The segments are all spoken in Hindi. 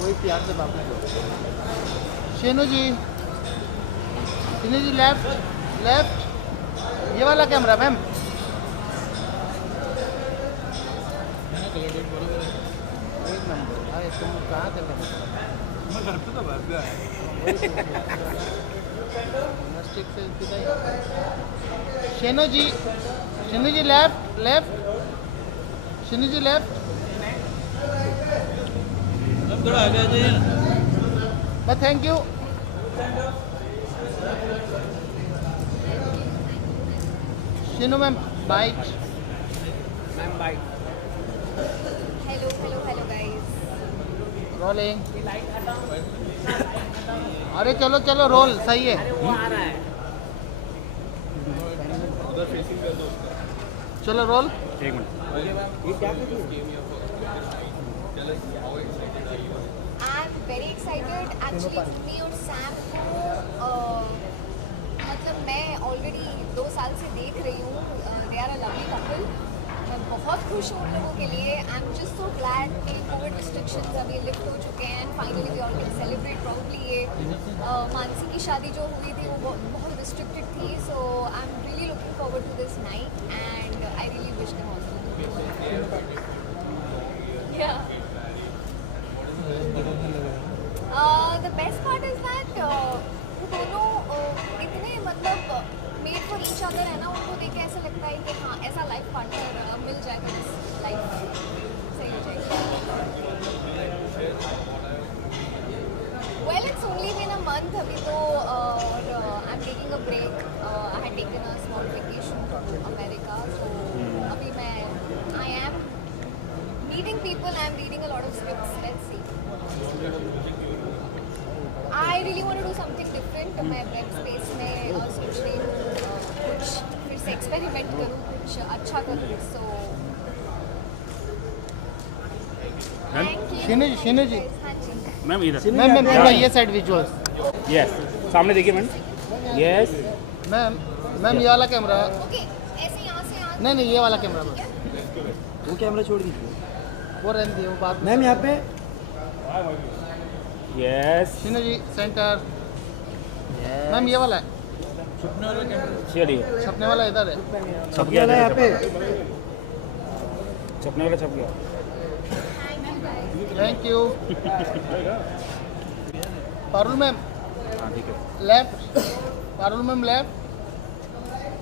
वही प्यार से बाबू को। शेनू जी लेफ्ट लेफ्ट, ये वाला कैमरा मैम। एक नंबर। अरे तुम कहाँ थे मैम? मैं घर पे तो घर पे आया। Shenu ji left left, Shenu ji left. थोड़ा आगे आ जाइए ना। बस thank you. Shenu ma'am bite. Ma'am bite. Hello guys. Rolling. अरे चलो चलो रोल सही है। वो आ रहा है। चलो रोल। एक मिनट। ये क्या कर रही है? I am very excited actually. Me और सैम को मतलब मैं ऑलरेडी 2 साल से देख रही हूँ। They are a lovely couple. मैं बहुत खुश हूँ उन लोगों के लिए। I am just so glad कि कोविड रिस्ट्रिक्शंस अभी लिफ्ट हो चुके हैं and finally we all can celebrate proudly. ये मानसी की शादी जो हुई थी वो बहुत रिस्ट्रिक्टेड थी। So I am really looking forward to this night and I really wish them all या। The best part is that वो दोनों इतने मतलब मेड फॉर ईच अदर है ना। उनको देख के ऐसा लगता है कि हाँ ऐसा लाइफ पार्टनर मिल जाएगा बस लाइफ सही हो जाएगी। Well, it's only been a month अभी तो और I'm taking a break. I had taken a small vacation to America. So अभी मैं I am meeting people. I am reading a lot of scripts. Let's see. I really want to do something different. मैं वेब स्पेस में सोच रही हूँ कुछ फिर से एक्सपेरिमेंट करूँ, कुछ अच्छा करूँ। So thank you. शेनू जी हाँ जी। मैम इधर। मैम थोड़ा ये साइड विजुअल्स। यस, सामने देखिए मैम। यस। मैम ये वाला कैमरा। ओके ऐसे यहाँ से यहाँ नहीं ये वाला कैमरा बस। वो कैमरा छोड़ दीजिए वो रहने दिए वो बात। मैम। यहाँ पे यस। शेनू जी सेंटर। मैम ये वाला है। चलिए। छपने वाला इधर है। छप गया वाला यहाँ पे। छपने वाला छप गया। Thank you. पारुल मैम हाँ ठीक है। लेफ्ट। Parul ma'am left.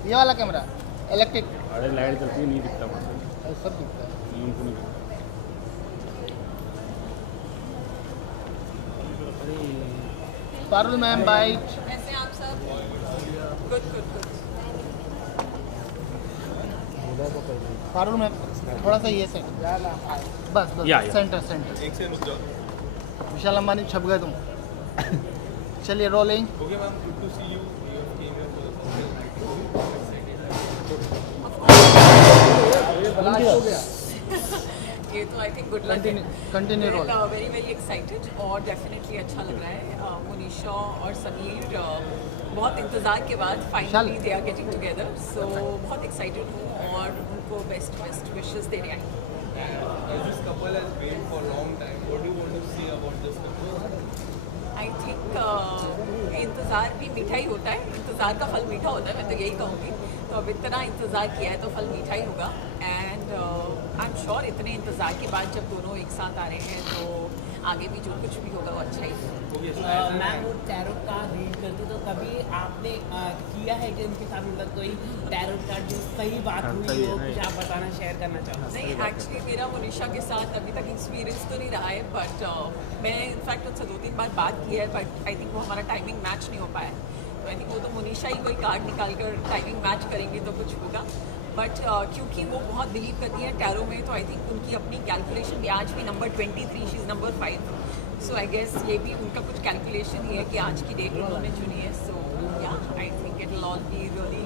ये वाला कैमरा इलेक्ट्रिक। अरे लाइट चलती है नहीं दिखता वहाँ से। सब दिखता है। उनको नहीं दिखता। Parul ma'am byte. कैसे आप सब? Good good good. Parul ma'am थोड़ा सा ये साइड बस या। सेंटर एक से रुक जाओ। विशाल अंबानी छप गए तुम। चलिए rolling. Okay ma'am, good to see you. ये तो I think good luck. Continue roll. Very very excited और डेफिनेटली अच्छा लग रहा है। मुनीशा और समीर बहुत इंतज़ार के बाद finally they are getting together. So बहुत एक्साइटेड हूँ और उनको बेस्ट विशेस देने आई। This couple has waited for a long time. What do you want to say about this couple? I think इंतज़ार भी मीठा ही होता है। इंतज़ार का फल मीठा होता है, मैं तो यही कहूँगी। तो अब इतना इंतज़ार किया है तो फल मीठा ही होगा। एंड आई एम श्योर इतने इंतज़ार के बाद जब दोनों एक साथ आ रहे हैं तो आगे भी जो कुछ भी होगा वो अच्छा ही होगा। मैम वो टैरो कार्ड रीड करती तो कभी आपने किया है कि उनके साथ मतलब कोई टैरो कार्ड जो सही बात हुई हो कुछ आप बताना शेयर करना चाहो? नहीं, एक्चुअली मेरा मुनीशा के साथ अभी तक एक्सपीरियंस तो नहीं रहा है, बट मैंने इनफैक्ट उनसे 2-3 बार बात की है, बट आई थिंक वो हमारा टाइमिंग मैच नहीं हो पाया। तो आई थिंक वो तो मुनीशा ही कोई कार्ड निकाल कर टाइमिंग मैच करेंगे तो कुछ होगा। बट क्योंकि वो बहुत बिलीव करती हैं टैरो में, तो आई थिंक उनकी अपनी कैलकुलेशन भी आज भी number 23, she is number 5। So I guess ये भी उनका कुछ कैलकुलेशन ही है कि आज की डेट उन्होंने चुनी है। सो या I think it will all be really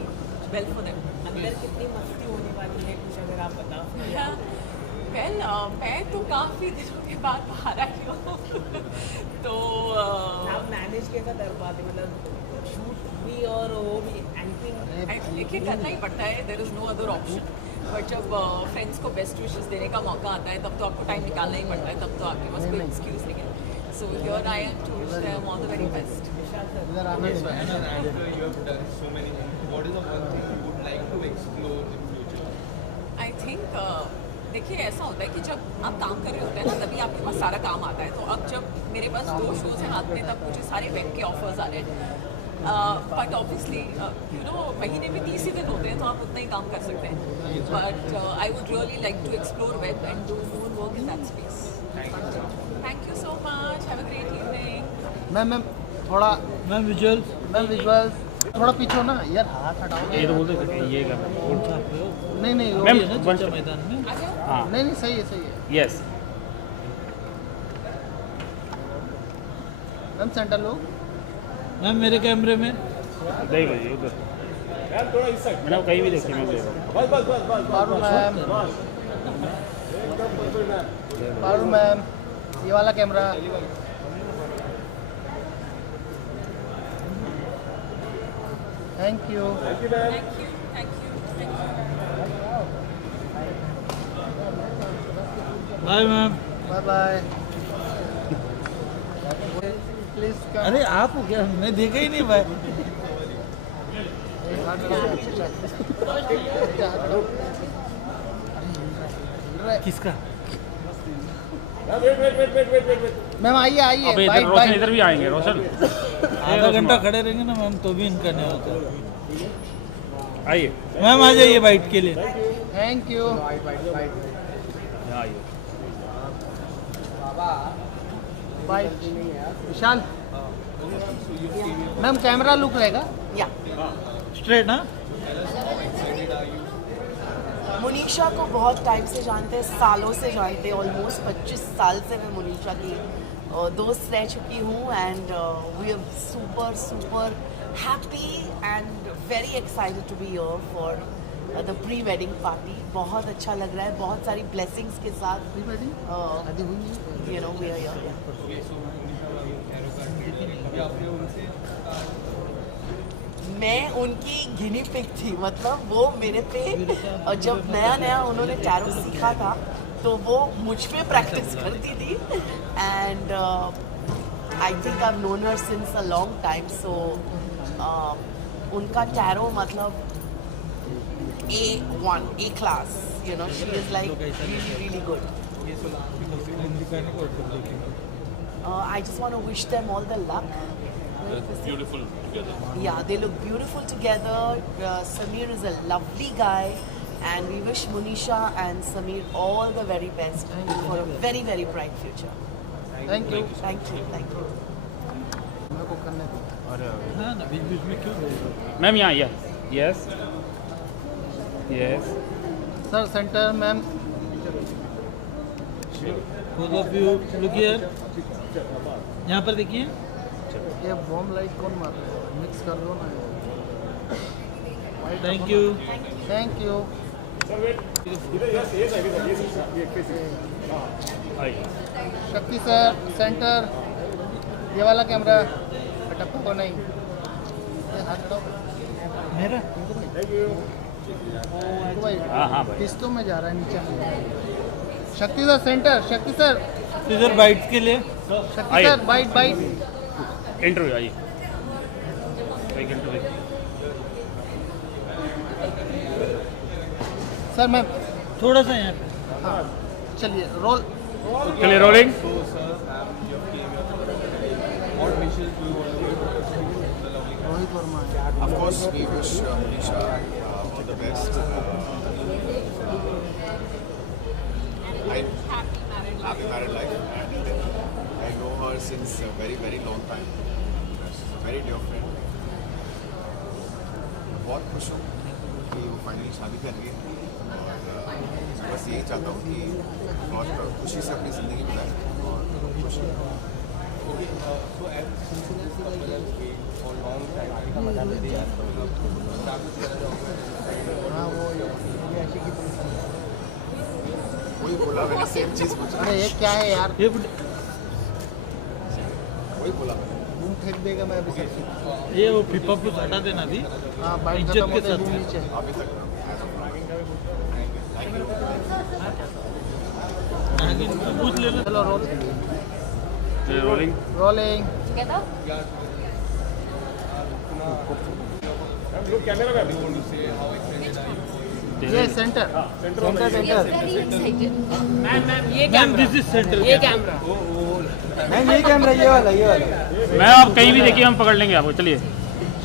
well for them. अंदर कितनी मस्ती होने वाली है कुछ अगर आप बताओ? वेल मैं तो काफ़ी दिनों के बाद बाहर आई हूँ तो आप मैनेज कैसा कर पाते मतलब शूट भी और वो भी एंकरिंग? देखिए करना ही पड़ता है, there is no other option. But जब फ्रेंड्स को बेस्ट विशेस देने का मौका आता है तब तो आपको टाइम निकालना ही पड़ता है, तब तो आपके पास कोई एक्सक्यूज़ नहीं है। So here I am to wish them all the very best. इधर आना So, as an actor, you have done so many things. What is the one thing you would like to explore in future? I think देखिए ऐसा होता है कि जब आप काम कर रहे होते हैं ना तभी आपके पास सारा काम आता है. तो अब जब मेरे पास 2 शोज़ हैं हाथ में तब मुझे सारे वेब के ऑफर्स आ रहे हैं. बट ऑब्वियसली यू नो महीने में 30 ही दिन होते हैं तो आप उतना ही काम कर सकते हैं. But I would really like to explore web and do more work in that space. Thank you so much. Have a great evening. Ma'am थोड़ा मैम विजुअल मैम विजुअल्स थोड़ा पीछे हो ना यार, हाथ हटाओ. ये तो बोलते थे कि ये करना नहीं नहीं मैम वो- मैदान में आ जाओ. हाँ नहीं नहीं सही है यस मैम सेंटर लो. मैम मेरे कैमरे में देख लीजिए उधर मैंने कहीं भी देखी मैं देख पारू मैम पारू मैम ये वाला camera. Thank you. Thank you. Thank you. Thank you. Bye ma'am. Bye bye. Please come. अरे आप हो क्या मैं देखा ही नहीं भाई. किसका मैम आइए आइए. अबे इधर बाइट रोशन बाइट. इधर भी आएंगे रोशन. आधा घंटा खड़े रहेंगे ना मैम तो भी इनका नहीं होता. आइए मैम आ जाइए बाइट के लिए. Thank you. यहाँ आइए. बाइट. विशाल मैम कैमरा लुक रहेगा. स्ट्रेट ना. मुनीशा को बहुत टाइम से जानते हैं, सालों से जानते हैं. ऑलमोस्ट 25 साल से मैं मुनीशा की दोस्त रह चुकी हूँ and we are super super happy and very excited to be here for the pre wedding party. बहुत अच्छा लग रहा है, बहुत सारी ब्लेसिंग्स के साथ. शादी हुई नहीं. You know we are here. अभी आपने उनसे मैं उनकी गिनी पिग थी. मतलब वो मेरे पे और जब नया नया उन्होंने टैरो सीखा था तो वो मुझ पे प्रैक्टिस करती थी and I think I known her since a long time. So उनका टैरो मतलब A1 A class. You know she is like really really good. I just want to wish them all the luck. Beautiful together. Yeah, they look beautiful together. Sameer is a lovely guy, and we wish Munisha and Sameer all the very best for a very, very bright future. Thank you. Thank you, thank you. मेरे को करने दो. हाँ ना बीच बीच में क्यों मैम यहाँ yes yes yes. Sir centre ma'am. Both of you look here. यहाँ पर देखिए. ये बॉम्ब लाइट कौन मार रहा है? मिक्स कर दो ना. Thank you. Thank you. आइए. शक्ति सर सेंटर ये वाला कैमरा. टप्पा को नहीं. ये हाथ तो मेरा भाई हाँ हाँ भाई. किस्तों में जा रहा है नीचे. शक्ति सर सेंटर. शक्ति सर. इधर बाइट्स के लिए. शक्ति आइए. Sir bite bite. इंटरव्यू आइए. एक इंटरव्यू. सर मैं थोड़ा सा यहाँ पे. हाँ चलिए रोल. चलिए rolling. so sir you have came here. What wishes do you want to give to the lovely couple? Rohit Verma. Of course, we wish Manisha all the best. Happy married life. And I know her since a very, very long time. She's a very dear friend. बहुत खुश हूँ कि वो फाइनली शादी कर रही है और बस यही चाहता हूँ कि बहुत खुशी से अपनी ज़िंदगी बिताए और खुश रहें. Okay, so since this couple has been for a long time, they have established their organization. हाँ वो ऐसी की. वही बोला मैंने सेम चीज़ पूछा. अरे ये क्या है यार? ये वही बोला मैंने. बूम फेंक देगा मैं अभी सर. ये वो पिपा को हटा देना अभी. हाँ बाइट इज्जत खत्म के होते साथ बूम में. नीचे. अभी तक आगे पूछ लेना. चलो रोल. चलिए रोलिंग रोलिंग Together? ये centre centre We are very excited. Ma'am ये कैमरा ये कैमरा नहीं ये कैमरा ये वाला मैं आप कहीं भी देखिए हम पकड़ लेंगे आपको चलिए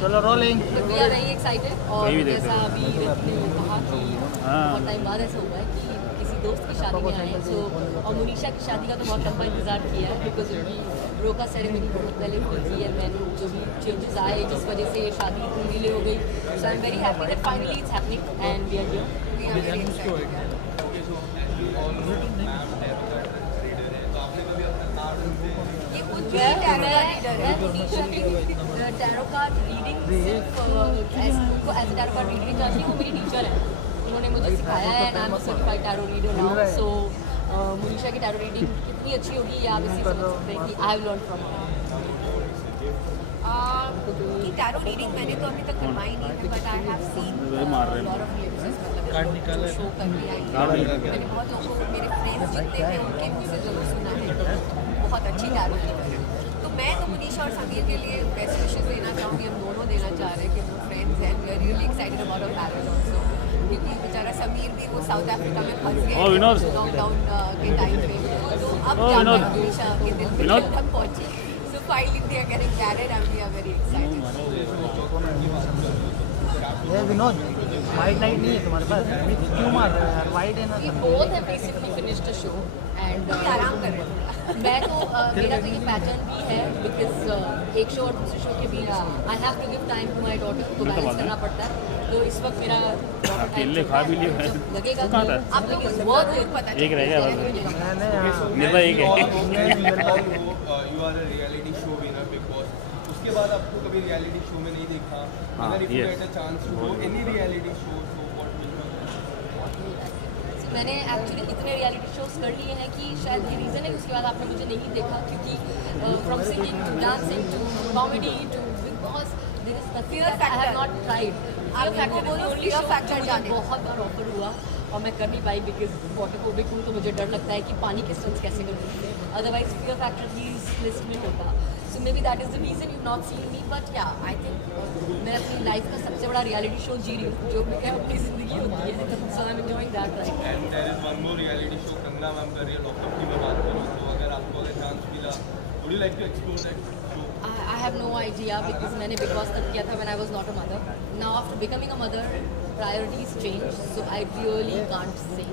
चलो rolling We are very excited. और कहीं भी देख जैसा अभी ने कहा कि हाँ। बहुत टाइम बाद ऐसा हुआ है कि किसी दोस्त की शादी में आए हैं सो और मुनीशा की शादी का तो बहुत लंबा इंतजार किया है बिकॉज उनकी रोका सेरेमनी बहुत पहले हुई थी एंड मैंने जो भी चेंजेस आए जिस वजह से ये शादी इतनी डिले हो गई so I am very happy that finally it's happening and we are here we are very excited ये कुछ भी मैं मुनीशा की टैरो कार्ड रीडिंग सिर्फ उनको एज टैरो कार्ड रीडिंग चाहती हूँ वो मेरी टीचर है उन्होंने मुझे सिखाया है and I am a certified tarot reader now so Munisha की टैरो रीडिंग कितनी अच्छी होगी ये आप इसी समझ सकते हैं कि आई हैव लर्न फ्रॉम की टैरो रीडिंग मैंने तो अभी तक करवाई नहीं थी but I have seen lot of glimpses मतलब शो करके आई मैंने बहुत लोगों को मेरे फ्रेंड्स जितने हैं उनके मुँह से जरूर सुना है बहुत अच्छी टैरो रीडर है तो मैं तो मुनीशा और समीर के लिए बेस्ट विशेस देना चाहूँगी हम दोनों देना चाह रहे हैं कि वो फ्रेंड्स हैं we are really excited about our marriage also क्योंकि बेचारा समीर भी वो साउथ अफ्रीका में फंस गया लॉकडाउन के टाइम पे तो अब जाकर मुनीशा के दिल में तक पहुंची so finally they are getting married and we are very excited ये विनोद वाइट नाइट नहीं है तुम्हारे पास क्यों मार रहे हो यार वाइट है ना We both have basically finished the show and आराम कर रहे हैं मैं तो मेरा तो ये पैटर्न भी है बिकॉज एक शो और दूसरे शो के बीच I have to give time to my daughter को बैलेंस करना पड़ता है तो इस वक्त मेरा अकेले खा भी लिए लगेगा कहाँ था? आप लोग इस बहुत पता एक रह गया बस मैंने हाँ मेरे पास एक है you are a reality show winner Bigg Boss उसके बाद आपको कभी रियलिटी शो में नहीं देखा हाँ, अगर if you yes. Get a chance to go any reality show so what will you मैंने एक्चुअली इतने रियलिटी शोज कर लिए हैं कि शायद ये रीज़न है कि उसके बाद आपने मुझे नहीं देखा क्योंकि from singing to dancing to comedy to Bigg Boss there is nothing that I have not tried आपको बोलो फियर फैक्टर जाने बहुत बार ऑफर हुआ और मैं कर नहीं पाई बिकॉज वाटरफोबिक हूँ तो मुझे डर लगता है कि पानी के स्टंट्स कैसे करूँ अदरवाइज फियर फैक्टर भी इस लिस्ट में होता so maybe that is the reason you not seen me but ya I think मैं अपनी लाइफ का सबसे बड़ा रियलिटी शो जी रही हूँ जो कि अपनी ज़िंदगी होती है so I am enjoying that right and there is one more reality show Kangana ma'am कर रही है लॉकअप की मैं बात करूँ तो अगर आपको अगर चांस मिला would you like to explore that show I have no idea because मैंने Big Boss तब किया था when I was not a mother. Now after becoming a mother, priorities change, so I really can't say.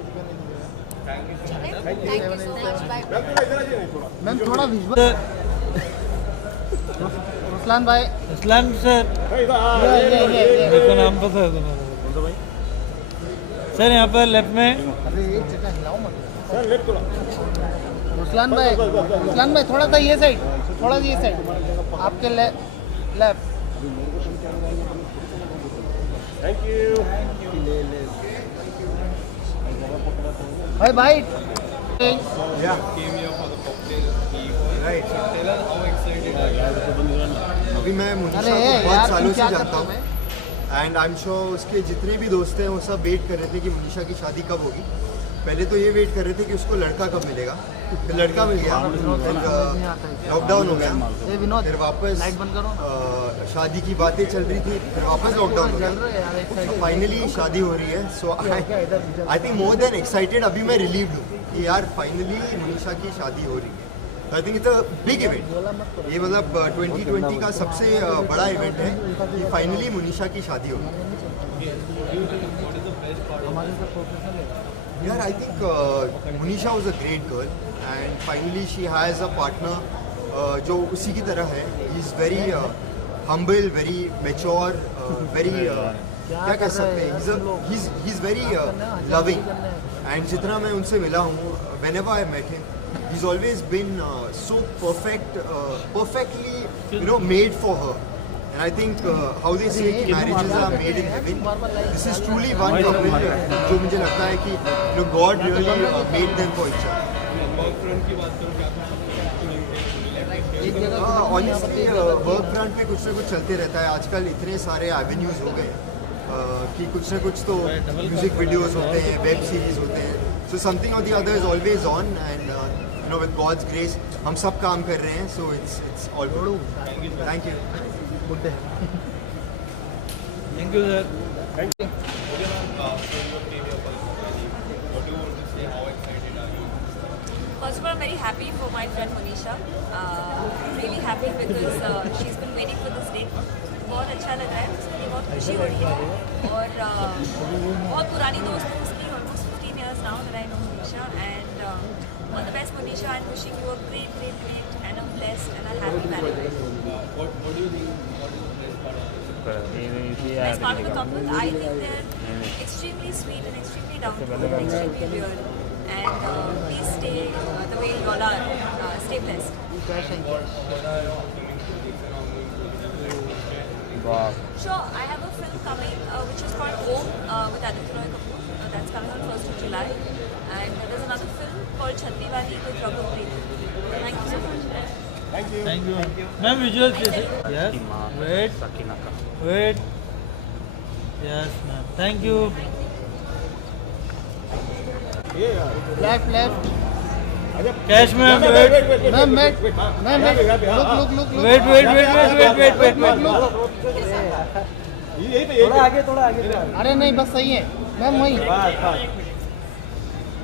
Thank you so much. Bye. Ma'am थोड़ा विजुअल रुसलान भाई इस्लाम सर ये मेरे नाम पता है तुम्हारा सर यहाँ पर लेफ्ट में अरे एक जगह हिलाओ मत रुसलान भाई थोड़ा सा ये साइड थोड़ा सा ये साइड आपके लेफ्ट थैंक यू भाई Yeah. came here for the cocktail eve. Right. So tell us how excited are you? अभी मैं मुनीशा अरे को यार, बहुत सालों तुम से क्या जानता करते हूँ एंड आई एम श्योर उसके जितने भी दोस्त हैं वो सब वेट कर रहे थे कि मुनीशा की शादी कब होगी पहले तो ये वेट कर रहे थे कि उसको लड़का कब मिलेगा फिर लड़का मिल गया फिर लॉकडाउन हो गया ये विनोद फिर वापस लाइट बंद करो शादी की बातें चल रही थी फिर वापस लॉकडाउन हो चल रहे हैं यार, एक गया साइड फाइनली शादी हो रही है so I think more than excited अभी मैं रिलीव्ड हूँ कि यार फाइनली मुनीशा की शादी हो रही है I think it's a big event ये मतलब 2020 का सबसे बड़ा इवेंट है कि फाइनली मुनीशा की शादी हो गई हमारे सब प्रोफेशनल है यार I think Munisha was a great girl and finally she has a partner जो उसी की तरह है he is very humble very mature very क्या कह सकते हैं he is very loving and जितना मैं उनसे मिला हूँ whenever I met him he's always been so perfectly made for her and I think how they say कि marriages are made in heaven this is truly one couple जो मुझे लगता है कि God really made them for each other work front की बात करूँ क्या ऑनेस्टली वर्क फ्रंट पे कुछ ना कुछ चलते रहता है आजकल इतने सारे एवेन्यूज हो गए कि कुछ ना कुछ तो म्यूजिक वीडियोस होते हैं वेब सीरीज होते हैं so something or the other is always on and with God's grace हम सब काम कर रहे हैं, so it's all good. Thank you. Thank you sir. First of all, I'm very happy for my friend Monisha. Really happy because she's been waiting for this day. बहुत अच्छा लग रहा है, उसके लिए बहुत खुशी हो रही है और बहुत पुरानी दोस्त है उसकी, almost 15 years now that I know Monisha, and all the best Monisha, and wishing you a great and a blessed and a happy marriage. What do you think? What is the best part of this? Best part of the couple, I think they're extremely sweet and extremely down to earth, extremely real, and please stay the way you all are. Stay blessed. Cash and cash. Sure, I have a film coming which is called Om with Aditya Roy Kapoor. That's coming on 1st of July. And there's another film called Chhattiwadi with Raghu Preet. Thank you so much. Thank you. Ma'am visual कैसे? Yes. Wait. Yes ma'am. Thank you. Left. Cash ma'am. Wait. Ma'am look. Wait. अरे नहीं, बस सही है मैम. वही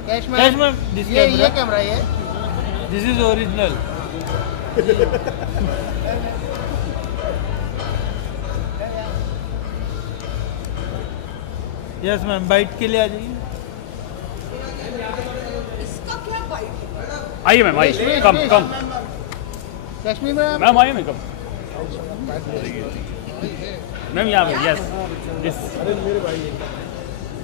कैश मैम. दिस ये कैमरा ये. This is original. Yes ma'am. Bite के लिए आ जाइए. आइए मैम, आइए. कम. कश्मीर में मैम आइए ना, कम. मैम यहाँ पे. यस. दिस.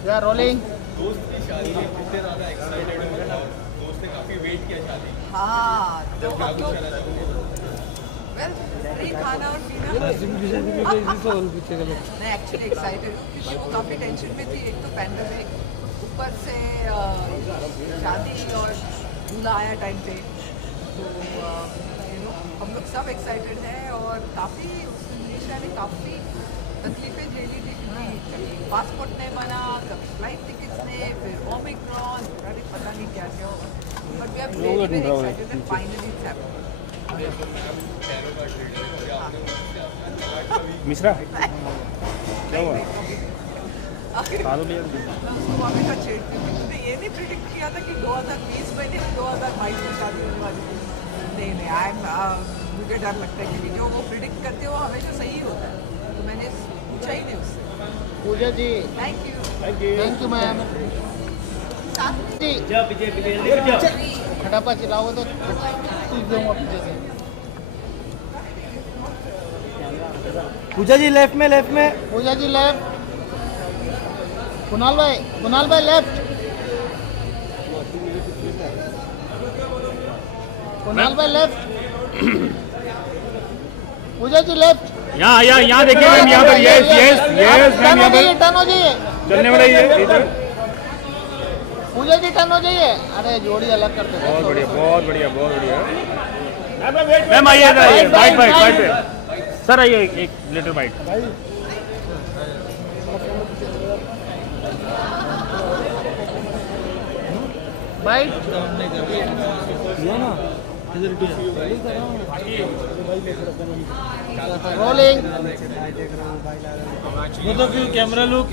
या रोलिंग. दोस्त की शादी में कितने ज़्यादा एक्साइटेड हो? दोस्त ने काफ़ी वेट किया शादी. हाँ, तो क्या हम कुछ लोग कहना चाहोगे? फ्री खाना और पीना. मैं एक्चुअली एक्साइटेड हूँ क्योंकि वो काफ़ी टेंशन में थी. एक तो पैंडेमिक, ऊपर से शादी और दूल्हा आया टाइम पे, तो हम लोग सब एक्साइटेड हैं. और काफ़ी मनीषा ने काफ़ी तकलीफें झेली थी क्योंकि पासपोर्ट नहीं बना, कभी फ्लाइट टिकट्स ने, फिर ओमिक्रॉन, अरे पता नहीं क्या क्या होगा. But we are very excited and finally it's happening. Mishra क्या हुआ? उसको हमेशा छेड़ती हूँ. मैंने ये नहीं प्रिडिक्ट किया था कि 2020 में नहीं 2022 में शादी होने वाली थी. नहीं मुझे डर लगता है क्योंकि जो वो प्रिडिक्ट करते हैं वो हमेशा सही होता है. तो मैंने पूछा ही नहीं उससे. Puja ji. Thank you ma'am. जी खटापा चिल्लाओगे तो कुछ दूंगा पीछे से. पूजा जी लेफ्ट में. पूजा जी लेफ्ट. कुणाल भाई लेफ्ट. कुणाल भाई लेफ्ट. पूजा जी लेफ्ट. यहाँ देखिए मैम. यहाँ पर. Yes ma'am. यहाँ पर टर्न हो जाइए. चलने वाला ये इधर. पूजा जी टर्न हो जाइए. अरे जोड़ी अलग करते हैं. बहुत बढ़िया. मैम आइए इधर. बाइट. सर आइए, एक little byte. Byte. Rolling. Both of you camera look.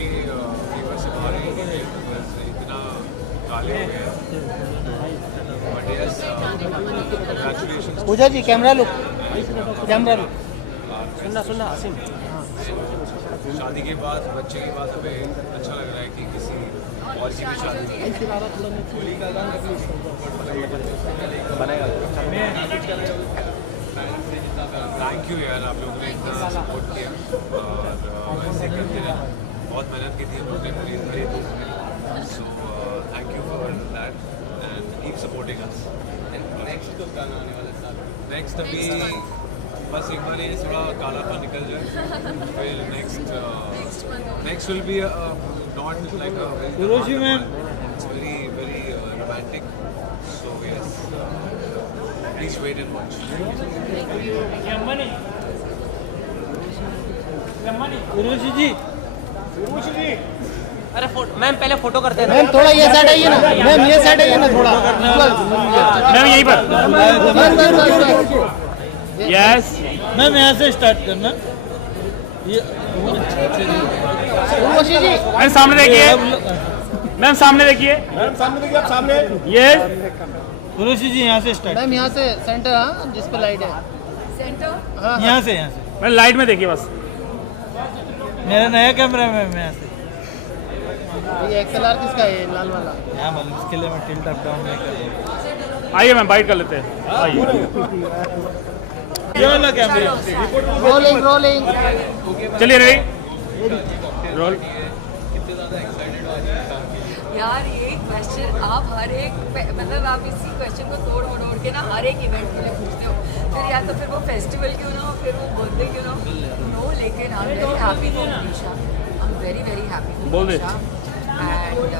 Pooja ji camera look. सुनना आसिम. शादी के बाद, बच्चे के बाद हमें अच्छा लग रहा है कि किसी और की भी शादी बनेगा. थैंक यू यार, आप लोगों ने इतना सपोर्ट किया और ऐसे करते रहे. बहुत मेहनत की थी हम लोगों ने मेरे दोस्त ने. So thank you for that and keep supporting us. Next तो गाना आने वाला है. नेक्स्ट अभी बस एक बार ये थोड़ा कालापन निकल जाए, फिर next will be not like Urvashi ma'am. It's very romantic. So yes, please wait and watch. Urvashi ji. अरे मैम पहले फोटो करते हैं मैम थोड़ा ये साइड आइए ना, मैम ये साइड आइए ना थोड़ा। मैम यहीं पर यस मैम यहाँ से स्टार्ट करना ये उर्वशी जी मैम सामने देखिए, मैम सामने देखिए, आप सामने ये उर्वशी जी यहाँ से स्टार्ट मैम यहाँ से सेंटर, हाँ जिस पे लाइट है, सेंटर हाँ यहाँ से मैम लाइट में देखिए बस। मेरा नया कैमरा है मैम यहाँ से ये XLR किसका है, लाल वाला? यहाँ मालूम इसके लिए मैं टिल्ट अप डाउन नहीं कर आइए मैम बाइट कर लेते हैं, आइए। ये वाला कैमरा रोलिंग रोलिंग। चलिए रेडी रोल। यार ये क्वेश्चन आप हर एक मतलब आप इसी क्वेश्चन को तोड़ मरोड़ के ना हर एक इवेंट के लिए पूछते हो, फिर या तो फिर वो फेस्टिवल क्यों ना हो, फिर वो बर्थडे क्यों ना हो, लेकिन I am very happy for Manisha, I am very very happy for बोल दे। Manisha and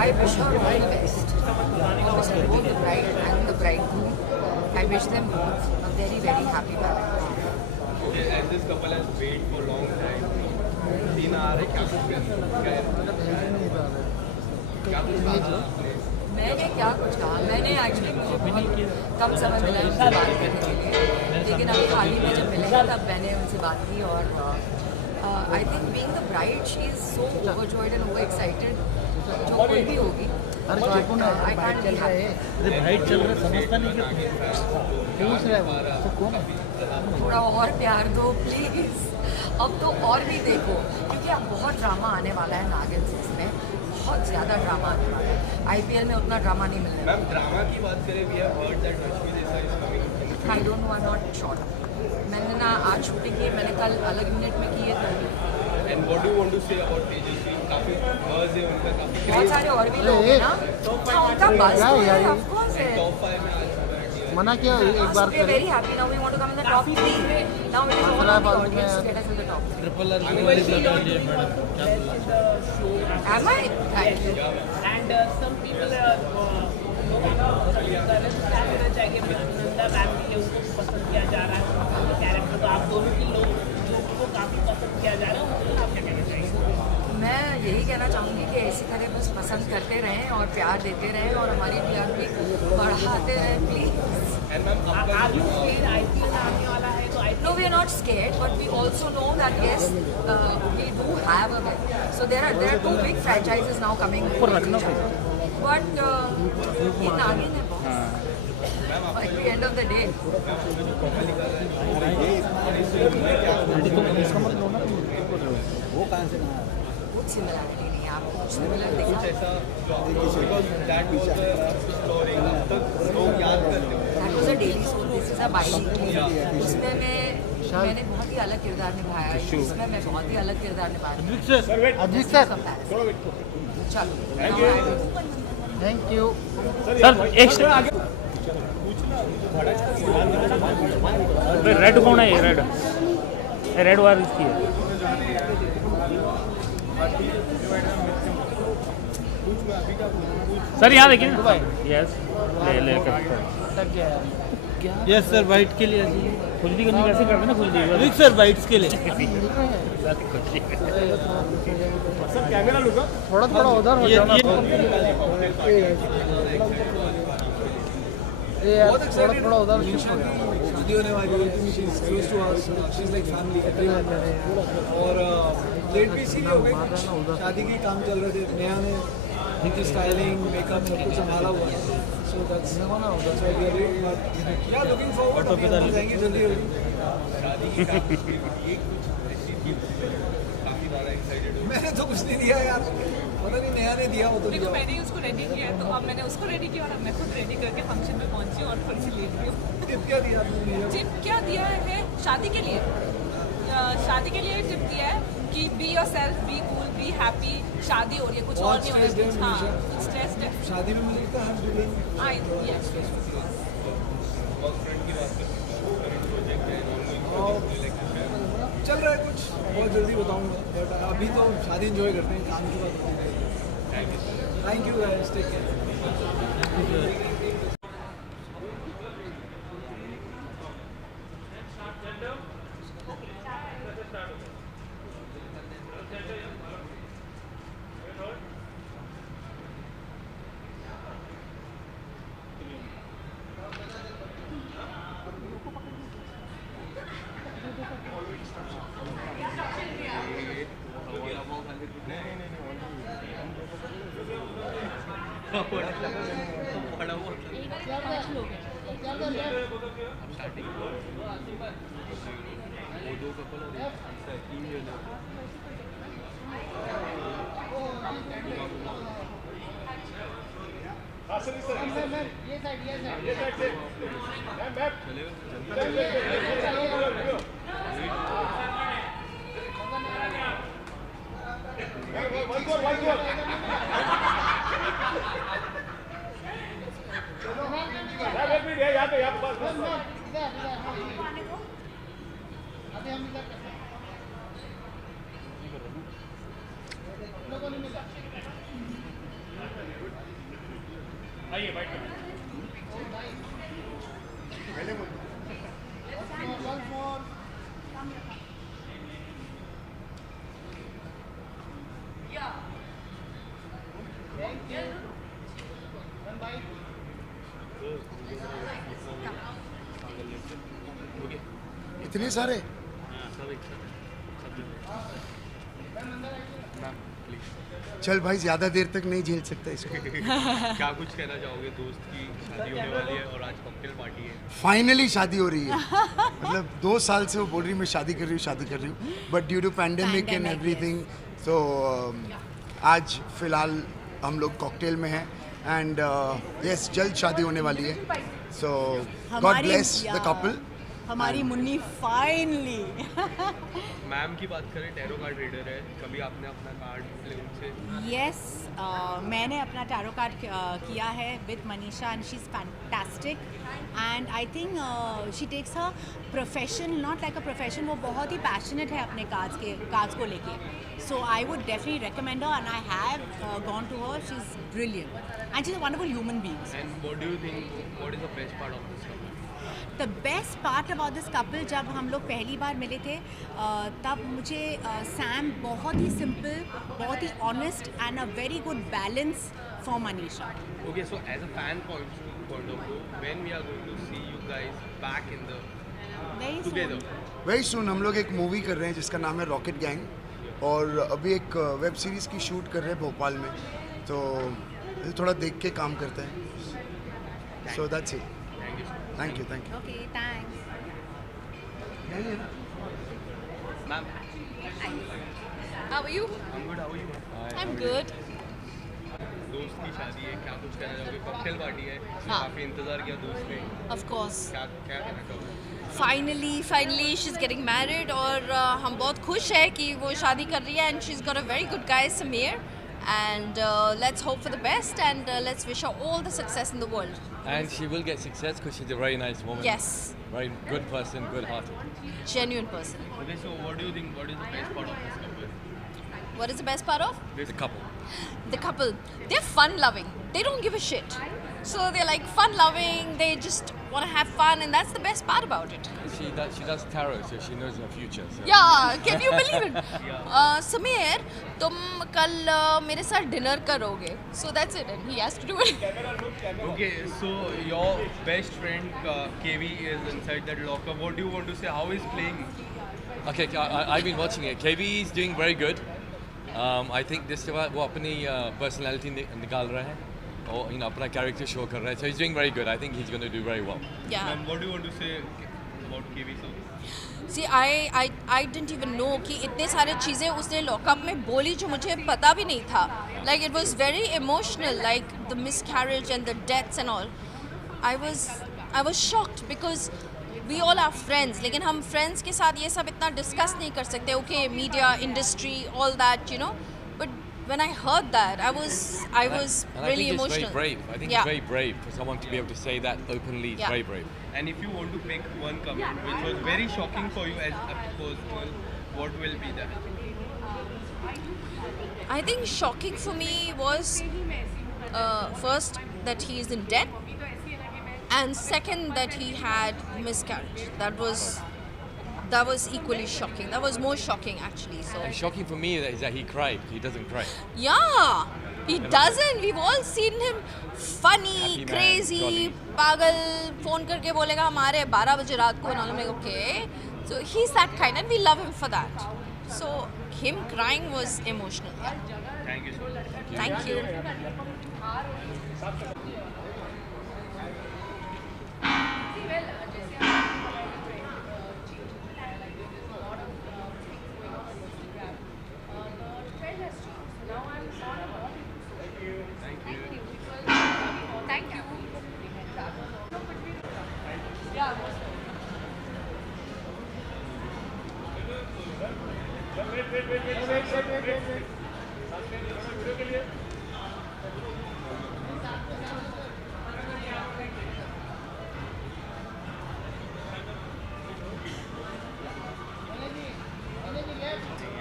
I wish her all the best, obviously both the bride and the bridegroom, I wish them both a very very happy marriage. And this couple has waited for long time. 3 hours क्या कुछ मैंने क्या कुछ कहा, मैंने एक्चुअली मुझे बहुत कम समय मिला है उनसे बात करने के लिए, लेकिन अभी हाल ही में जब मिलेंगे तब मैंने उनसे बात की और I think being the bride she is so overjoyed and over excited, जो कोई भी होगी। अरे चुप ना, आई कांट चल रहा है, अरे भाई चल रहा समझता नहीं कि पूछ रहा है वो, तो कौन है? थोड़ा और प्यार दो प्लीज, अब तो और भी देखो, क्योंकि अब बहुत ड्रामा आने वाला है नागिन 6 में, बहुत ज़्यादा ड्रामा आने वाला है। IPL में उतना ड्रामा नहीं मिलने वाला। मैम ड्रामा की बात करें, we have heard that Rashmi Desai is coming. I don't know, I am not sure. मैंने ना आज शूटिंग की, मैंने कल अलग यूनिट में की है, तो and what do you want to say about Tejasswi? काफी बuzz है उनका, काफी बहुत सारे और भी लोग हैं ना, हाँ, उनका बस तो है, ऑफ कोर्स है। टॉप 5 में आज मना किया एक बार We are very happy now. We want to come in the top 3. Now it is all on the audience to get us in the top 3. Triple R की वाली लगा दिया मैडम क्या बोला Am I? Thank you. And some people कहना चाहिए नंदा मैम के लिए उनको पसंद किया जा रहा है कैरेक्टर, तो आप दोनों की लोग को काफ़ी पसंद किया जा रहा है, उनको आप क्या कहना चाहिए? मैं यही कहना चाहूँगी कि इसी तरह बस पसंद करते रहें और प्यार देते रहें और हमारी टीआरपी बढ़ाते रहें प्लीज़। आप यू स्केर्ड IPL आने वाला है तो No, we are not scared, but we also know that yes, we do have a bit. So there are 2 big franchises now coming. But ये नागिन है boss. At the end of the day. कुछ सिमिलरिटी नहीं है, आपको कुछ सिमिलर दिखा? That was a daily soap. This is a bi-weekly. उसमें मैंने बहुत ही अलग किरदार निभाया है, इसमें मैं बहुत ही अलग किरदार निभाया हूँ। अजीत सर, चलो थैंक यू सर एक रेड कौन है? ये रेड वार इसकी है। सर यहाँ देखिए ना, यस ले कर यस सर वाइट के लिए खुजली करनी कैसे करते हैं ना, खुजली लिख सर वाइट्स के लिए थोड़ा थोड़ा उधर हो जाओ ना। ये यार थोड़ा थोड़ा उधर शिफ्ट हो जाओ। शादी होने वाली है, she is close to us, she is like family और लेट भी इसीलिए हो गई, शादी के काम चल रहे थे, नया ने उनकी स्टाइलिंग मेकअप सब कुछ संभाला हुआ है, so that's why we are doing, but yeah looking forward, अभी हम जाएंगे जल्दी होगी। मैंने तो कुछ नहीं दिया यार, पता नहीं नया ने दिया, वो तो देखो मैंने उसको रेडी किया है, तो अब मैंने उसको रेडी किया और अब मैं खुद रेडी करके फंक्शन में पहुंची और थोड़ी सी लेट गई हूँ। टिप क्या दिया तुमने? टिप क्या दिया है? शादी के लिए टिप दिया है कि be yourself, be cool, be happy. शादी हो रही है, कुछ और नहीं हो रहा है, कुछ हाँ कुछ स्ट्रेस्ड है शादी में मुझे लगता है यस चल रहा है कुछ, बहुत जल्दी बताऊंगा, बट अभी तो शादी एंजॉय करते हैं, काम की बात बताऊंगा। Thank you guys, take care. ये साइड अभी हम इधर करते हैं। लोगों ने मिला आइए बैठ इतने सारे चल भाई ज्यादा देर तक नहीं झेल सकता इसको। क्या कुछ कहना चाहोगे? दोस्त की शादी होने वाली है और आज कॉकटेल पार्टी है। फाइनली शादी हो रही है। मतलब 2 साल से वो बोल रही मैं शादी कर रही हूँ but due to pandemic and everything तो आज फिलहाल हम लोग कॉकटेल में हैं एंड यस जल्द शादी होने वाली है सो गॉड ब्लेस द कपल। हमारी मुन्नी फाइनली। मैम की बात करें, टैरो कार्ड रीडर है, कभी आपने अपना कार्ड ले उनसे? यस मैंने अपना टैरो कार्ड किया है with Manisha and she is fantastic and I think she takes a profession not like a profession. वो बहुत ही पैशनेट है अपने कार्ड्स को लेके so I would definitely recommend her and I have gone to her. She is brilliant and she is a wonderful human being. And what do you think what is the best part of this? The best part about this couple, जब हम लोग पहली बार मिले थे तब मुझे सैम बहुत ही सिंपल, बहुत ही honest and a very good balance for Manisha. Okay, so as a fan point of view, when we are going to see you guys back in the together? Very soon हम लोग एक मूवी कर रहे हैं जिसका नाम है रॉकेट गैंग और अभी एक वेब सीरीज़ की शूट कर रहे हैं भोपाल में तो थोड़ा देख के काम करते हैं so that's it. Thank you. Okay, thanks. Ma'am. How are you? I'm good. How are you? I'm good. दोस्त की शादी है, क्या कुछ कहना चाहोगे? कॉकटेल पार्टी है, हाँ. काफी इंतजार किया दोस्त ने, Of course. क्या कहना चाहोगे? Finally she's getting married और हम बहुत खुश है कि वो शादी कर रही है and she's got a very good guy Sameer and let's hope for the best and let's wish her all the success in the world. And she will get success because she's a very nice woman. Yes. Very good person, good-hearted. Genuine person. Okay, so what do you think? What is the best part of this couple? What is the best part of? The couple. The couple. They're fun-loving. They don't give a shit. So they're like fun-loving. They just want to have fun, and that's the best part about it. She does tarot, so she knows her future. So. Yeah, can you believe it? Sameer, तुम कल मेरे साथ डिनर करोगे. So that's it, and he has to do it. Okay, so your best friend KV is inside that locker. What do you want to say? How is playing? Okay, I've been watching it. KB is doing very good. I think this time वो अपनी personality निकाल रहा है और अपना character show कर रहा है. So he's doing very good. I think he's going to do very well. Yeah. Ma'am, what do you want to say about KV sir? See, I didn't even know कि इतने सारे चीज़ें उसने लॉकअप में बोली जो मुझे पता भी नहीं था. Like it was very emotional, like the miscarriage and the deaths and all. I was shocked because we all are friends. लेकिन हम friends के साथ ये सब इतना discuss नहीं कर सकते. Okay, media, industry, all that, you know. But when I heard that, I was really emotional. I think it's very brave. I think it's very brave for someone to be able to say that openly. It's very brave. And if you want to pick one comment which was very shocking for you as a personal, what will be that? I think shocking for me was first that he is in debt, and second that he had miscarriage. That was equally shocking. That was more shocking actually. So. And shocking for me is that he cried. He doesn't cry. Yeah, he doesn't. We've all seen him funny, Happy man, crazy, jolly. पागल. फोन करके बोलेगा हमारे 12 बजे रात को. And I'm like, okay, So he's that kind and we love him for that. So him crying was emotional. Thank you so much. Thank you. Thank you.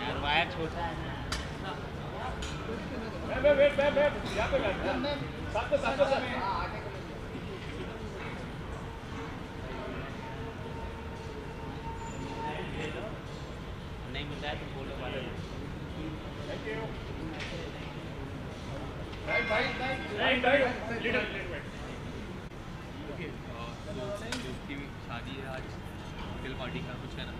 यार वायर छोटा है नहीं मिल रहा है तो बोलो वाले शादी है आज कॉकटेल पार्टी का कुछ है ना?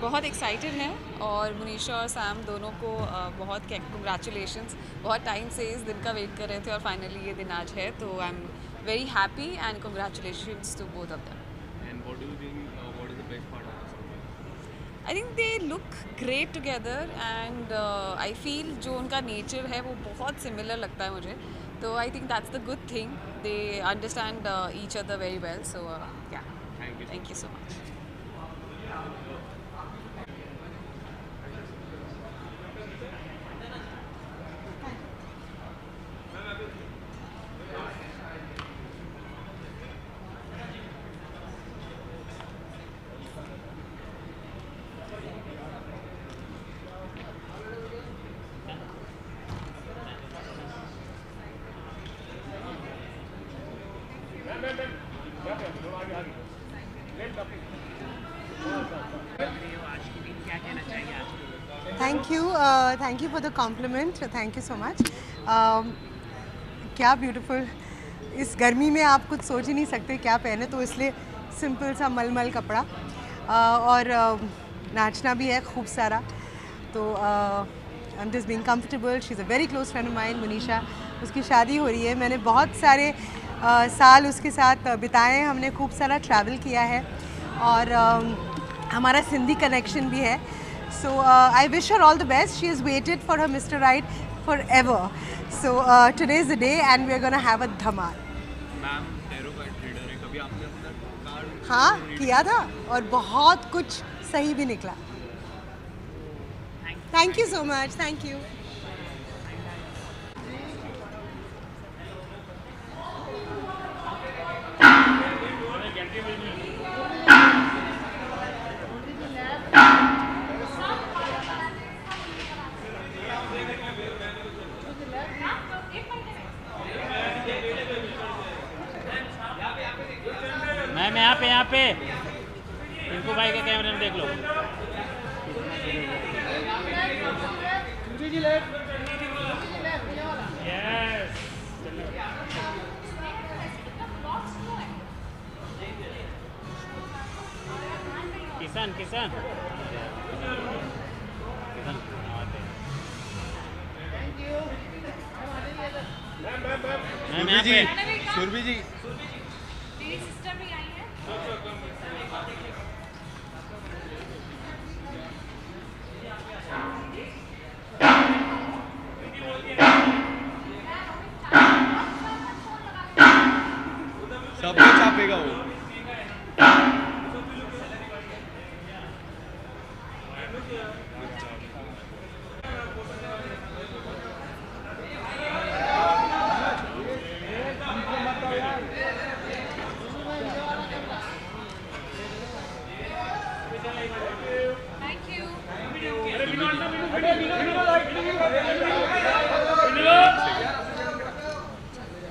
बहुत एक्साइटेड हैं और मुनीशा और सैम दोनों को बहुत कंग्रेचुलेशंस। बहुत टाइम से इस दिन का वेट कर रहे थे और फाइनली ये दिन आज है, तो I am very happy and congratulations to both of them. And what do you think? What is the best part of this? I think they look great together and I feel जो उनका नेचर है वो बहुत सिमिलर लगता है मुझे, तो I think that's the good thing. They understand each other very well, so ya thank you so much. Thank you for the compliment, thank you so much. क्या ब्यूटीफुल, इस गर्मी में आप कुछ सोच ही नहीं सकते क्या पहने, तो इसलिए सिंपल सा मलमल कपड़ा और नाचना भी है खूब सारा, तो I am just being comfortable. She is a very close friend of mine, Munisha. उसकी शादी हो रही है, मैंने बहुत सारे साल उसके साथ बिताए हैं, हमने खूब सारा ट्रैवल किया है और हमारा सिंधी कनेक्शन भी है। So I wish her all the best. She has waited for her Mr. Right forever. So today is the day and we are going to have a Dhamaal. Ma'am tarot card trader है, कभी आपने अपना कार्ड? हाँ किया था और बहुत कुछ सही भी निकला। Thank you so much. Thank you. Ma'am यहाँ पे इनको भाई के कैमरे में देख लो। किसान किसान सुरभि जी, सुरभि जी सिस्टर भी आई है। सब कुछ छापेगा वो।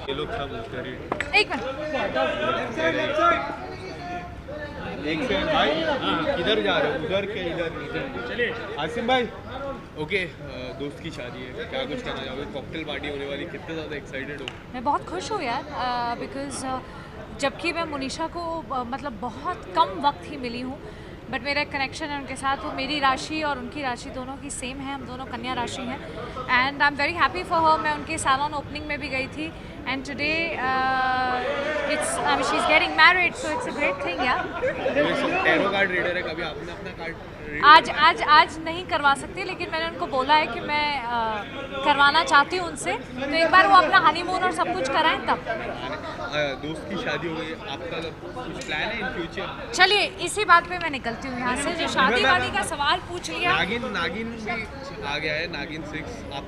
ये लोग सब एक मिनट, एक सेकंड भाई, किधर जा रहे हो? उधर के इधर? चलिए आसिम भाई। ओके, दोस्त की शादी है, क्या कुछ कहना चाहोगे? कॉकटेल पार्टी होने वाली, कितने ज़्यादा एक्साइटेड हो? मैं बहुत खुश हूँ यार, बिकॉज जबकि मैं मोनिशा को मतलब बहुत कम वक्त ही मिली हूँ, बट मेरा एक कनेक्शन है उनके साथ। वो मेरी राशि और उनकी राशि दोनों की सेम है, हम दोनों कन्या राशि हैं and I am very happy for her. मैं उनके सैलून ओपनिंग में भी गई थी and today it's she is getting married, so it's a great thing यार। टैरो कार्ड रीडर है, कभी आपने अपना कार्ड आज नहीं करवा सकती, लेकिन मैंने उनको बोला है कि मैं करवाना चाहती हूँ उनसे, तो एक बार वो अपना हनीमून और सब कुछ कराएं तब। दोस्त की शादी हो गई, आपका कुछ प्लान है इन फ्यूचर? चलिए इसी बात पे मैं निकलती हूँ यहाँ से। जो शादी वादी का सवाल पूछ लिया, नागिन भी आ गया है, नागिन 6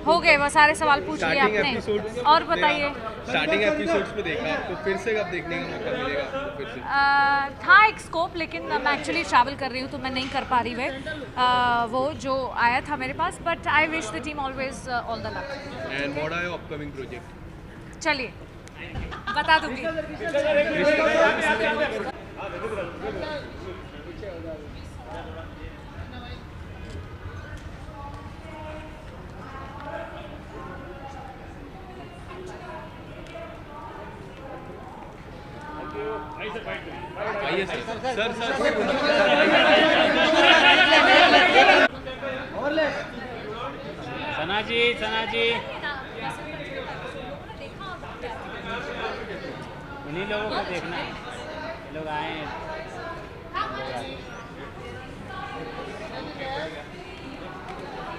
हो गए वो सारे सवाल पूछ लिए आपने। और बताइए, स्टार्टिंग एपिसोड्स पे देखा, तो फिर से कब देखने का मौका मिलेगा? फिर से था एक स्कोप, लेकिन मैं एक्चुअली ट्रैवल कर रही हूँ तो मैं नहीं कर पा रही वे वो जो आया था मेरे पास, but I wish the team always all the luck. And what are your upcoming project? चलिए बता दूंगी। आइए सर। सना जी इन्हीं लोगों को देखना है, ये लोग आए हैं।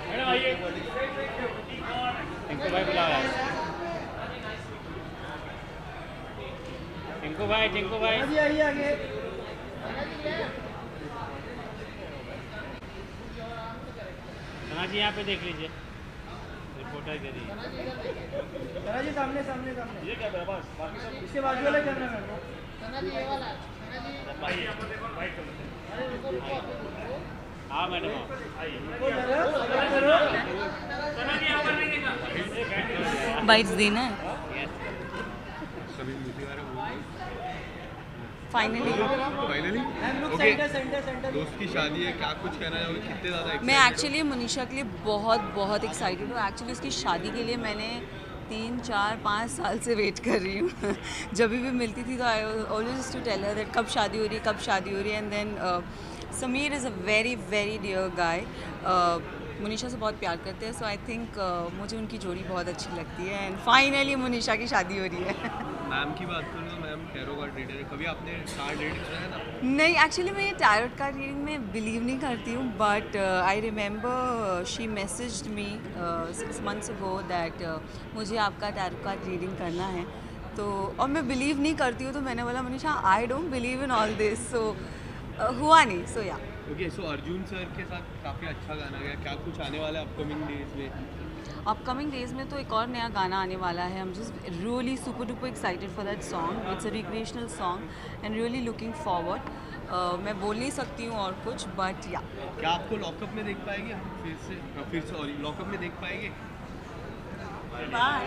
मैडम आइए, टिंकू भाई बुला रहा है। टिंकू भाई आइए। सना जी यहाँ पे देख लीजिए, रिपोर्टर के लिए। सना जी सामने। ये क्या मेरा पास बाकी सब इसके बाजू वाला कैमरा मैन को। सना जी ये वाला। हाँ मैडम बाइट्स देना है फाइनली। ओके, दोस्त की शादी है, क्या कुछ कहना है? कितने ज़्यादा मैं एक्चुअली मोनिशा के लिए बहुत एक्साइटेड हूँ। एक्चुअली उसकी शादी के लिए मैंने 3, 4, 5 साल से वेट कर रही हूँ। जब भी मिलती थी तो I always to tell her that कब शादी हो रही है। And then Sameer is a very dear guy. Monisha से बहुत प्यार करते हैं, सो आई थिंक मुझे उनकी जोड़ी बहुत अच्छी लगती है एंड फाइनली मोनिशा की शादी हो रही है। मैम की बात करूँ तो मैम टैरो कार्ड रीडर है, कभी आपने कार्ड रीड किया है ना? नहीं, एक्चुअली मैं ये टैरो कार्ड रीडिंग में बिलीव नहीं करती हूँ, but I remember she messaged me 6 months ago that मुझे आपका टैरो कार्ड रीडिंग करना है, तो और मैं बिलीव नहीं करती हूँ, तो मैंने बोला Monisha I don't believe in all this, so हुआ नहीं, सो या। ओके, सो अर्जुन सर के साथ काफ़ी अच्छा गाना गया, क्या कुछ आने वाला है अपकमिंग डेज में? अपकमिंग डेज में तो एक और नया गाना आने वाला है। I am just really super duper excited for that song. It's a recreational song and really looking forward. मैं बोल नहीं सकती हूँ और कुछ, बट या। क्या आपको लॉकअप में देख पाएंगे फिर से लॉकअप में देख पाएंगे? Bye.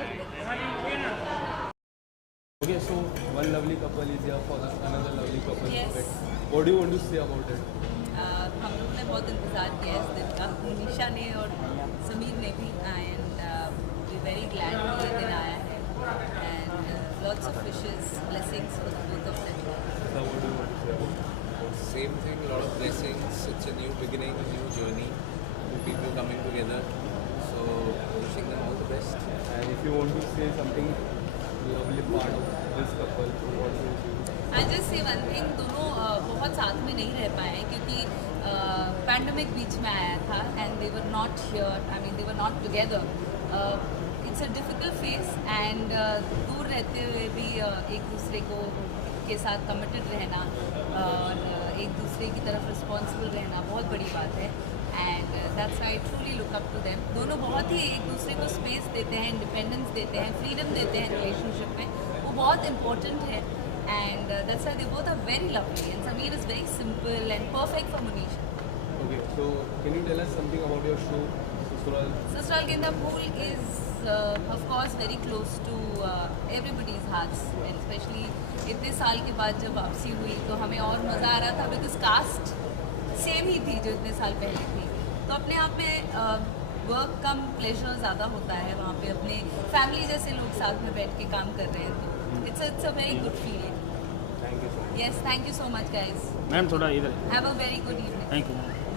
Okay, so one lovely couple is here for another lovely couple. Yes. What do you want to say about it? हम लोग ने बहुत इंतज़ार किया है इस दिन का, मोनिशा ने और समीर ने भी, एंड वी वेरी ग्लैड कि ये दिन आया है and lots of wishes blessings for both of them. So what do you want to say about it? Same thing, a lot of blessings. It's a new beginning, a new journey, two people coming together. So wishing them all the best. And if you want to say something lovely part of this couple, so what do you say? I just say one thing, दोनों बहुत साथ में नहीं रह पाए हैं क्योंकि पैंडमिक बीच में आया था and they were not here, I mean they were not together. It's a difficult face and दूर रहते हुए भी एक दूसरे को के साथ कमिटेड रहना और एक दूसरे की तरफ रिस्पॉन्सिबल रहना बहुत बड़ी बात है and that's I truly look up to them. दोनों बहुत ही एक दूसरे को स्पेस देते हैं, इंडिपेंडेंस देते हैं, फ्रीडम देते हैं रिलेशनशिप में, वो बहुत इंपॉर्टेंट है and that's why they both are very lovely and Sameer is very simple and perfect for Monisha. Okay, so can you tell us something about your show, Sasural? Sasural Genda Phool is of course very close to everybody's hearts and especially इतने साल के बाद जब वापसी हुई तो हमें और मज़ा आ रहा था बिकॉज कास्ट सेम ही थी जो इतने साल पहले थी, तो अपने आप में वर्क कम प्लेजर ज़्यादा होता है वहाँ पे, अपने फैमिली जैसे लोग साथ में बैठ के काम कर रहे हैं, तो it's a very good feeling. Yes, thank you so much, guys. Ma'am थोड़ा इधर Have a very good evening. Thank you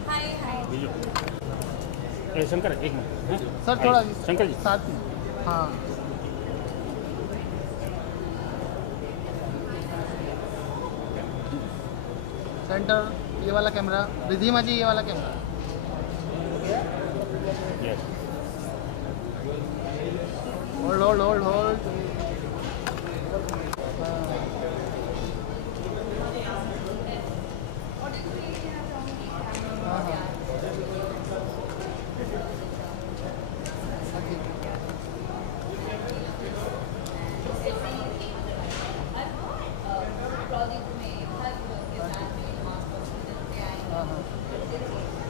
Hi, hi. Biju Shankar एक मिनट सर थोड़ा शंकर जी साथ में हाँ सेंटर ये वाला कैमरा, रिधिमा जी ये वाला camera. Hold hold hold hold.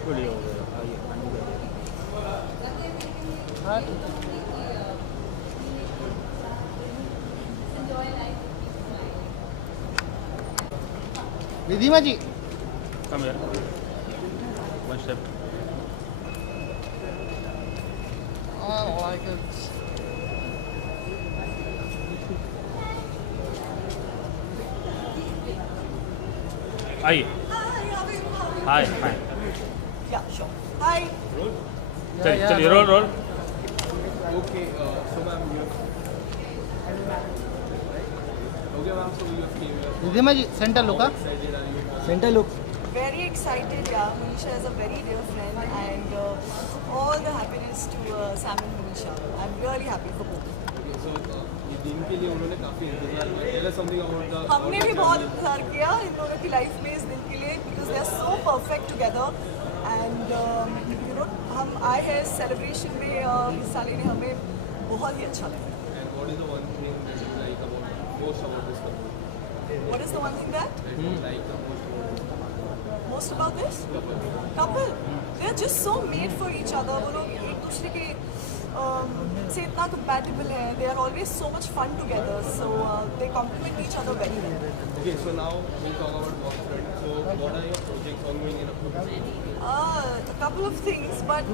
बढ़िया हो गया हाँ रिधिमा जी कम यार वन स्टेप आइए हाय हाय Yeah, sure. Hi. चलिए चलिए roll roll Okay, so ma'am, you have... Okay, ma'am, so you have came here. Ridhima ji center look हाँ Center look. Very excited, yeah. Manisha is a very dear friend, and all the happiness to Sam and Manisha. I'm really happy for both. Okay, so ये दिन के लिए उन्होंने काफी इंतजार किया. Tell us something about the. हमने भी बहुत इंतजार किया इन दोनों की लाइफ में इस दिन के लिए, because they are so perfect together, and you know हम आए हैं सेलिब्रेशन में हिस्सा लेने, हमें बहुत ही अच्छा लगा. And what is the one thing that you like about most about this couple? What is the one thing that That you like the most about this most about this couple? They are just so made for each other. वो लोग एक दूसरे के से इतना compatible हैं. They are always so much fun together. So they complement each other very well. Okay, so now we'll talk about Box Friend. So what are your projects ongoing in October? A couple of things, but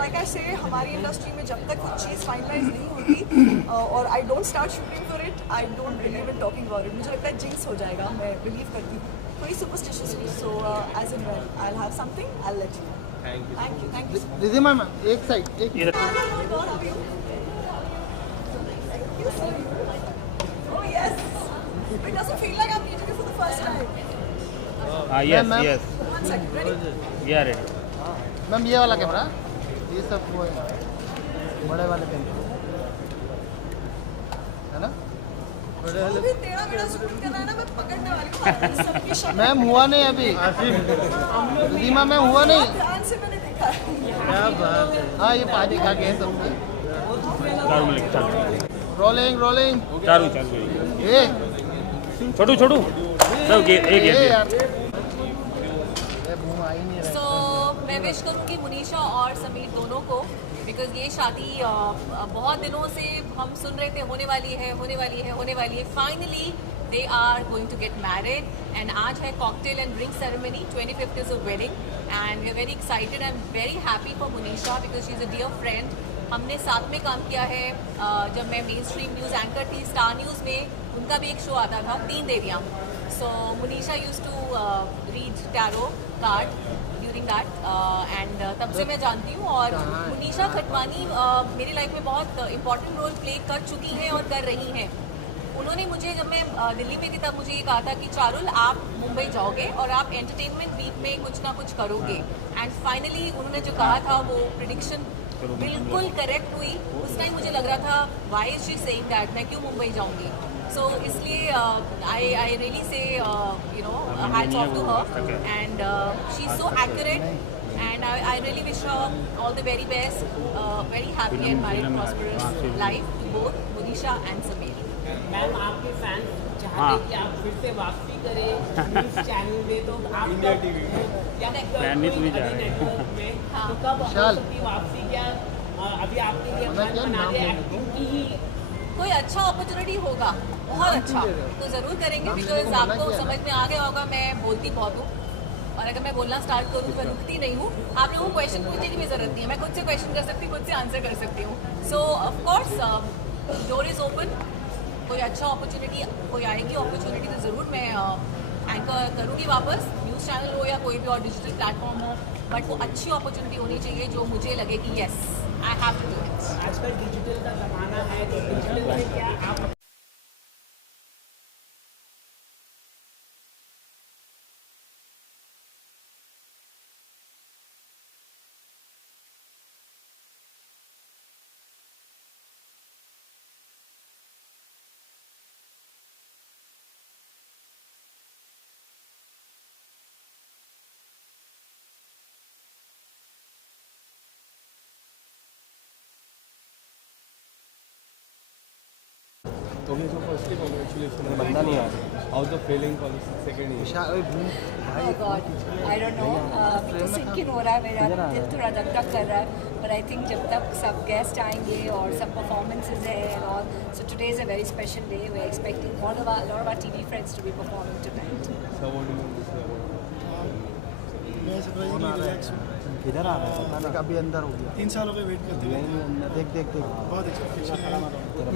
like I say, हमारी इंडस्ट्री में जब तक कुछ चीज़ फाइनलाइज नहीं होती और I don't start shooting for it, I don't believe in talking about it. मुझे लगता है जिंक्स हो जाएगा. मैं बिलीव करती हूँ थोड़ी सुपरस्टिशियस हूँ. So as and when I'll have something, I'll let you know. Thank you. Thank you. Thank you. Ridhima ma'am एक साइड एक Oh yes. It doesn't feel like I'm meeting you for the first time. Yes ma'am, yes One second. Ready? या रेडी मैम ये वाला कैमरा, ये सब वो है बड़े वाले कैमरा है ना। वो भी तेरा मेरा शूट कर रहा है ना, मैं पकड़ने वाली हूँ सबकी शक्ल. मैम हुआ नहीं अभी रिधिमा मैम हुआ नहीं। ध्यान से मैंने देखा है. क्या बात है। हाँ ये पानी खा के सबके Charu minute Charu rolling rolling Charu Charu ये छोटू छोटू सब एक यार So मैं विश करूँगी मुनीशा और समीर दोनों को, बिकॉज ये शादी बहुत दिनों से हम सुन रहे थे होने वाली है होने वाली है होने वाली है. Finally they are going to get married and आज है cocktail and drink ceremony. 25th is a wedding and we are very excited. I am very happy for Munisha because she is a dear friend. हमने साथ में काम किया है. जब मैं मेन स्ट्रीम न्यूज़ एंकर थी स्टार न्यूज़ में, उनका भी एक शो आता था 3 देवियाँ. So Munisha use to read tarot card during that and तब से मैं जानती हूँ. और मुनीशा खटवानी मेरी लाइफ में बहुत इंपॉर्टेंट रोल प्ले कर चुकी हैं और कर रही हैं. उन्होंने मुझे जब मैं दिल्ली में थी तब मुझे ये कहा था कि चारुल आप मुंबई जाओगे और आप एंटरटेनमेंट वीक में कुछ ना कुछ करोगे. एंड फाइनली उन्होंने जो कहा था वो प्रेडिक्शन बिल्कुल करेक्ट हुई. उस टाइम मुझे लग रहा था why is she saying that, मैं क्यों मुंबई जाऊंगी. सो इसलिए I really say you know hats off to her and she is so accurate and I really wish her all the very best, very happy and married prosperous life to both Munisha and Sameer. Ma'am आपके फैंस चाहते कि आप फिर से वापसी करें न्यूज़ चैनल में, तो आप इंडिया टीवी या फैन भी तुम्हें जा रहे हैं। नेटवर्क में तो कब हो सकती वापसी? क्या अभी आपके लिए मन बना रहे एक्टिंग की ही कोई अच्छा अपॉर्चुनिटी होगा बहुत अच्छा तो ज़रूर करेंगे. बिकॉज आपको समझ में आ गया होगा मैं बोलती बहुत हूँ और अगर मैं बोलना स्टार्ट करूँ तो मैं रुकती नहीं हूँ. आप लोगों को क्वेश्चन पूछने की भी ज़रूरत नहीं है. मैं खुद से क्वेश्चन कर सकती हूँ, खुद से आंसर कर सकती हूँ. So of course door is open. कोई अच्छा अपॉर्चुनिटी कोई आएगी अपॉर्चुनिटी तो ज़रूर मैं एंकर करूँगी वापस, न्यूज़ चैनल हो या कोई भी और डिजिटल प्लेटफॉर्म हो, बट वो अच्छी अपॉर्चुनिटी होनी चाहिए जो मुझे लगे कि yes I have to do it. आजकल डिजिटल का ज़माना है, तो डिजिटल में क्या आप Okay, so firstly, congratulations. How's the feeling for the second year? Oh God, I don't know. अभी तो सिंकिन हो रहा है, मेरा दिल थोड़ा धक धक कर रहा है. But I think जब तक सब गेस्ट आएंगे और सब performances है and all, so today is a very special day. We're expecting a lot of our TV friends to be performing tonight. So what do you want to say about मैं सरप्राइजिंगली रिलैक्स हूँ। किधर आ रहा है पता नहीं, अभी अंदर हो गया 3 सालों के वेट करते हुए देख देख देख बहुत एक्सपेक्टेशन है,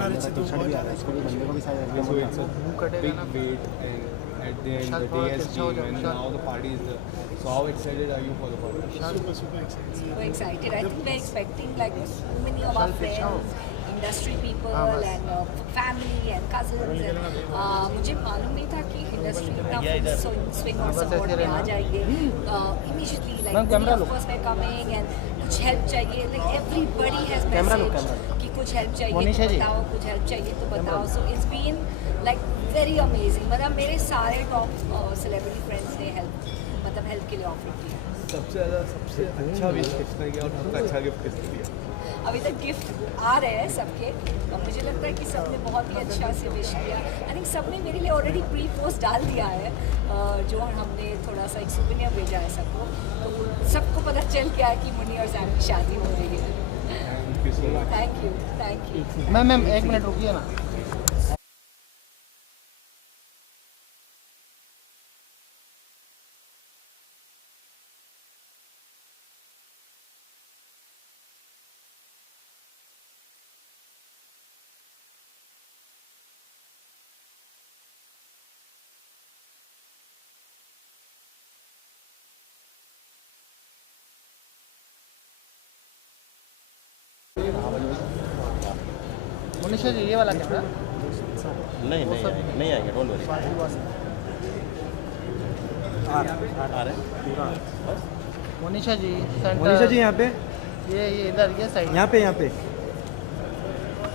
मैरिज से तो बहुत ज़्यादा बंदे को भी शायद so it's a big wait and at the end the day has came and now the party is there. So how excited are you for the party? super excited. Super excited. I think we're expecting like so many of our friends, industry people and family and cousins. And मुझे मालूम नहीं था कि industry इतना swing और support में आ जाएंगे. Immediately like many of us were coming and कुछ help चाहिए. Like everybody has messaged कि कुछ help चाहिए तो बताओ, कुछ help चाहिए तो बताओ. So it's been like very amazing. मतलब मेरे सारे top celebrity friends ने help के लिए offer किया. सबसे अच्छा विश किसने किया और सबसे अच्छा गिफ्ट किसने दिया? अभी तक गिफ्ट आ रहे हैं सबके और मुझे लगता है कि सबने बहुत ही अच्छा से विश किया. आई थिंक सबने मेरे लिए ऑलरेडी प्री पोस्ट डाल दिया है जो हमने थोड़ा सा एक सुवेनियर भेजा है सबको, तो सबको पता चल गया कि मुन्नी और सैम की शादी हो रही है. Thank you. मैम एक मिनट रुकिए ना. मनीषा जी ये वाला कैमरा नहीं आएंगे, डोंट वरी. आ रहे मनीषा जी सेंटर. मनीषा जी यहाँ पे, ये इधर ये साइड, यहाँ पे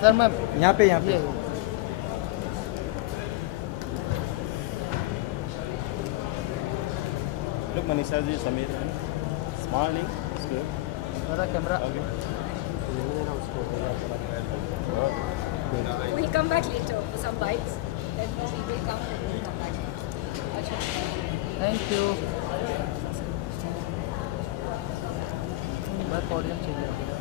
सर मैम यहाँ पे लुक मनीषा जी, समीर स्माइलिंग मेरा camera. We'll come back later for some bites. Then we will come and we'll come back. Thank you. मैं ऑडियंस चाहिए.